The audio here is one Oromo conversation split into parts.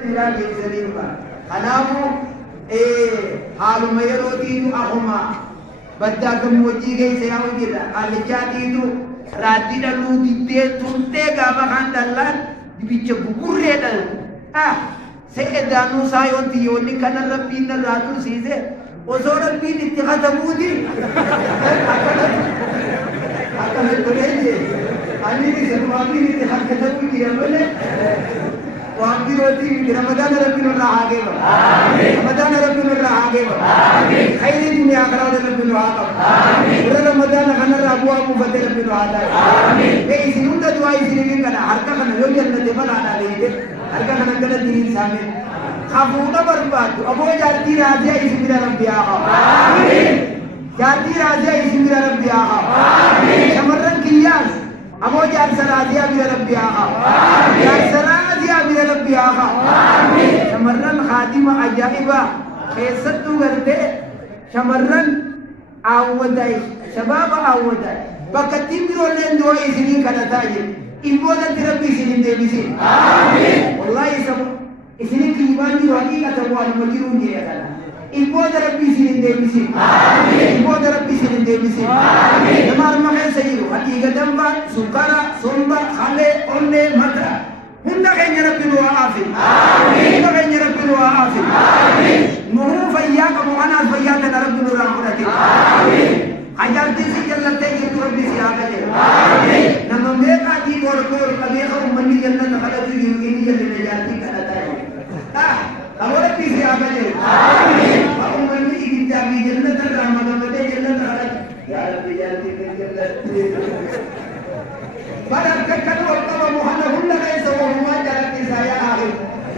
Ilaahi saliima. Kanaafuu haaluma yerootiitu akkuma baddaa gammoojjii keessa yaa'u jira. Alichaatiitu raaddii dhaluu diddee turtee gaafa kan dhallaan dibicha gugurree dhalu. Se'e daanuu saayooti yoonni kana rabbiin irraa tursiise osoo rabbiin itti katabuuti. Akkana toleeyye ani rabbiin itti katabu jira malee. وعندي روتي رمضان ربنا الرعاقب رمضان ربنا الرعاقب خير الدنيا آخرة ربنا الرعاقب رمضان خنا ربوا مفتر ربنا الرعاقب إيه سنون دعاء سنين كنا هركا خنا يوم جنة فلا ناديه هركا خنا كنا دين سامي خافونا برباد أبو جارتي راجع إسمه ربي آخا جارتي راجع إسمه ربي آخا شمرن كياس أبو جار سراجع بير ربي آخا جار سراجع بير ربي آخا شمرن خادمة عجائبة خيستو غرده شمرن آوداي شباب آوداي بكتيم رولين دوا إسنين كنتاي إبودا ربي إسنين دبيسين والله إسنين كيبان دوا حقيقة وان مجرون جيرا إبودا ربي إسنين دبيسين إبودا ربي إسنين دبيسين نمار مخي سيرو حقيقة دمبا سكرا سنبا خالي أولي مطرا هندا كين ربي نوا آفين هندا كين ربي نوا آفين نهو فياك مغانا فياك ربي نورا خدتي حجارتي سجلتي جتو ربي سياقتي نما ميقا دي كور قبيخة ومني جنة خلتي يمكني جنة نجاتي كنتاي أمو ربي سياقتي ومني إجتابي جنة الرحمة قبتي جنة خلتي يا ربي جاتي كنجلتي بدر ككن وقتما محنا هندا كيسا وهما جلتي سايا آخر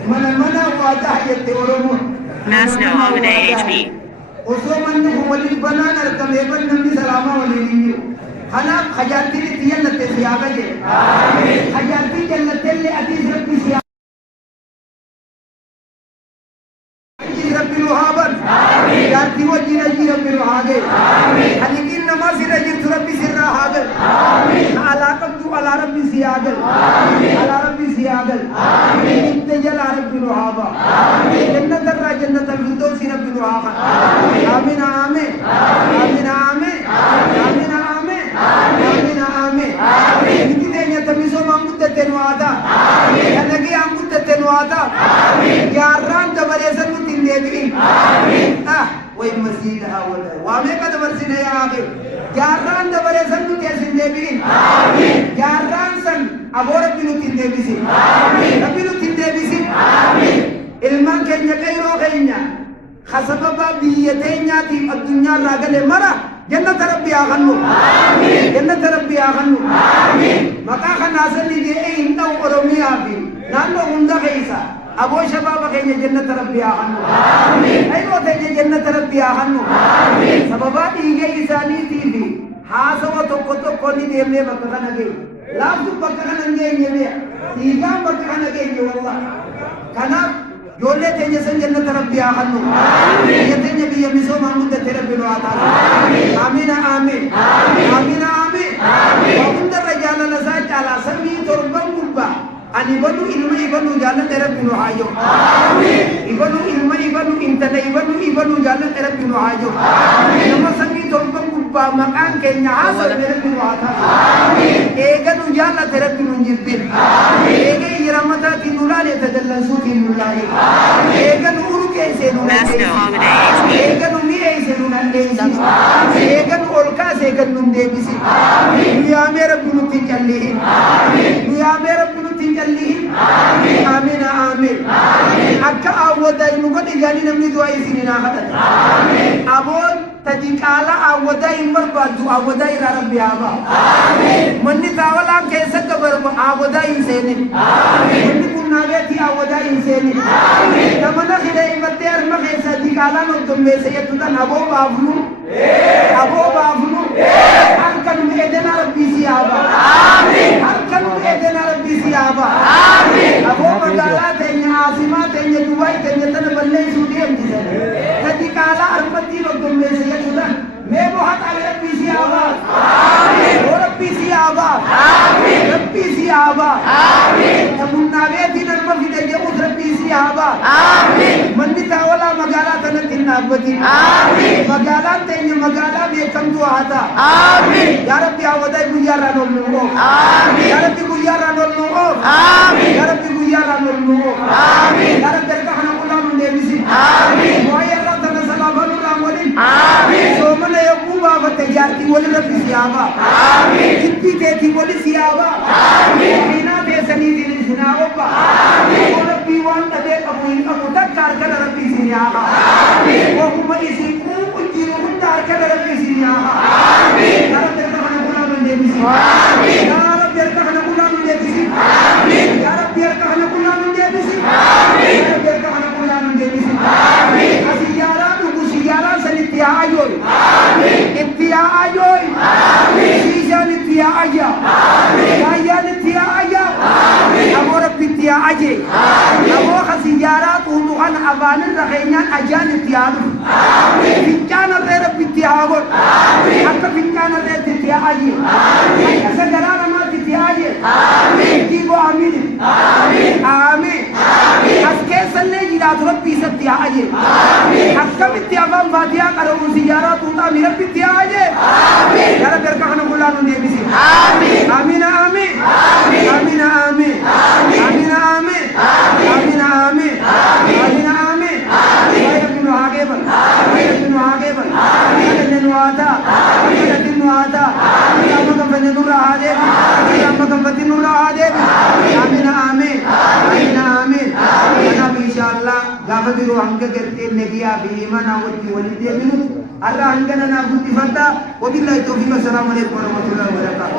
من واجه يتي ورمو Masno Holiday HB. Usuman ni wali banan al-kameban nabi salama wali niyo. Hanap khajati ni tiyan na tesiyaga je. Amin. Khajati jannatel le atis rabbi siya. Rabbi luhaban. Amin. Khajati wajina ji rabbi luhage. Amin. Halikin namaz rajir rabbi sirra hagal. Amin. Alaqam tu ala rabbi siyagal. Amin. Ala rabbi siyagal. Amin. Ittajal rabbi luhaba. Amin. Jannat jannat al-firdaus rabbi luhaba. Amin amin. Amin amin. Amin amin. Amin amin. Amin. Kita nya tamiso mamudda tenwada. Amin. Kanagi amudda tenwada. Amin. Yaran tabaresan mutindebi. Amin. Wai masjid awal. Wa me kada barsine ya akhi. Yaran tabaresan mutindebi. Amin. Yaran san abora pinutindebi. Amin. Pinutindebi. Amin. Ilman kenya kairo kenya. خسببا بيتينيا في الدنيا راجل مرة جنة ربي أغنو آمين جنة ربي أغنو آمين مكان نازل لي إيه إنتو أروميا في نانو عند كيسا أبو شباب كينيا جنة ربي أغنو آمين أيوة كينيا جنة ربي أغنو آمين سببا إيجي إساني تيجي حاسوا توكتو كوني ديمني بكرنا كي لا تبكرنا نجي نجي إيجام بكرنا كي والله كنا يولي تنجي سن جنة ربي آخنو يتنجي بي يمسو محمود ربي نو آتا آمين آمين آمين آمين ومن در رجال نساج على سمي تربان قلبا أن يبنو إلما يبنو جالة ربي نو حاجو يبنو إلما يبنو انتنا يبنو جالة ربي نو حاجو نما سمي تربان قلبا مقان كينا حاصل ربي نو آتا إيغا نو جالة ربي نو جبين إيغا يرمتا تنولالي تدلنسو تنولالي إيغا نورو كيسي Masno Holiday HB. إيغا نمي إيسي نولاليسي إيغا نولكاس إيغا نمديبسي نيامي ربي نو تنجليهن نيامي ربي نو تنجليهن آمين آمين أكا أودا ينقل إجاني نمني دعاء سننا خدت أبون تجيكالا أودا يمر بادو أودا إلى ربي آبا مني تاولا كيسا كبر أودا إنساني مني كنابيتي أودا إنساني تمنا خيرا إمتي أرما كيسا جيكالا نمتم بيسيتنا أبو بافلو أنكن مئدنا ربي سيابا أنكن مئدنا ربي سيابا أبو مقالا تنيا عاصمة تنيا دواي تنيا تنبلي سودي أمتسان تجيكالا أرمتي نمتم بيسيتنا ميبو حق على ربي سيابا ربي سيابا ربي سيابا تمنا بيتي نرمى في تجيبوت ربي سيابا haba. Manni taawala magaalaa tanatti hin dhaabbati. Magaalaan teenya magaalaa beekamtuu haa ta'a. Yaa Rabbi hawwataa guyyaarraan ol nu oof. Yaa Rabbi guyyaarraan ol nu oof. Yaa Rabbi guyyaarraan ol nu oof. Yaa Rabbi erga kana qullaa nu deebisi. Waa'ee irraa tana salaafaa nurraan waliin. Soomana yogguu baafatte jaartii wali rabbi siyaaba. Jibbii teetii wali siyaaba. Siinaa teessaniitiin isinaa obba. Rabbii waan dhabee qabu hin qabu takka harkana rabbi isin yaaba. Wahuma isin quuqu jiru hunda harkana rabbi isin yaaba. Yaa Rabbi erga kana qullaa nu deebisi. Yaa Rabbi erga kana qullaa nu deebisi. Yaa Rabbi erga kana qullaa nu deebisi. Yaa Rabbi erga kana qullaa nu deebisi. Asiyyaraa dhugu siyyaraa san itti haa ayyooyi. Itti haa ayyooyi. Siisaan itti haa ayyaa. Gaayyaan itti haa ayyaa. Aboo Rabbi itti haa ajee. Aboo kasiyyaraa xuuxu kana afaanirra keenyaan ajaan itti haa dhufu. Fincaanarree Rabbi itti haa godhu. Akka fincaanarreetti itti haa ajee. Akka sagaraa namaatti itti haa ajee. Itti goo amiin. Amiin. As keessallee jiraatu Rabbi isatti haa ajee. Akkamitti afaan faatiyaa qara'uun siyyaraa xuuxaa mi Rabbi itti haa ajee. Yaa Rabbi erga kana qullaa nu deebisi. Amiin amiin. Amiin amiin. Amiin amiin. Amiin amiin. Amiin amiin. Waa'ee Rabbi nu haa geeban. Waa'ee Rabbi nu haa geeban. Waa'ee nu haa ta'a. Waa'ee nu haa ta'a. Amma kanfate nurraa haa deebi. Amma kanfate nurraa haa deebi. Amiin amiin. Amiin amiin. Kanaaf inshaallah gaafa biroo hanga gartee nagiyaa fi imanaa wajjin walitti deebinu har'a hanga nanaa guddifadhaa. Wabillahi tawfiiq. Assalaamu alaikum warahmatullahi wabarakatuh.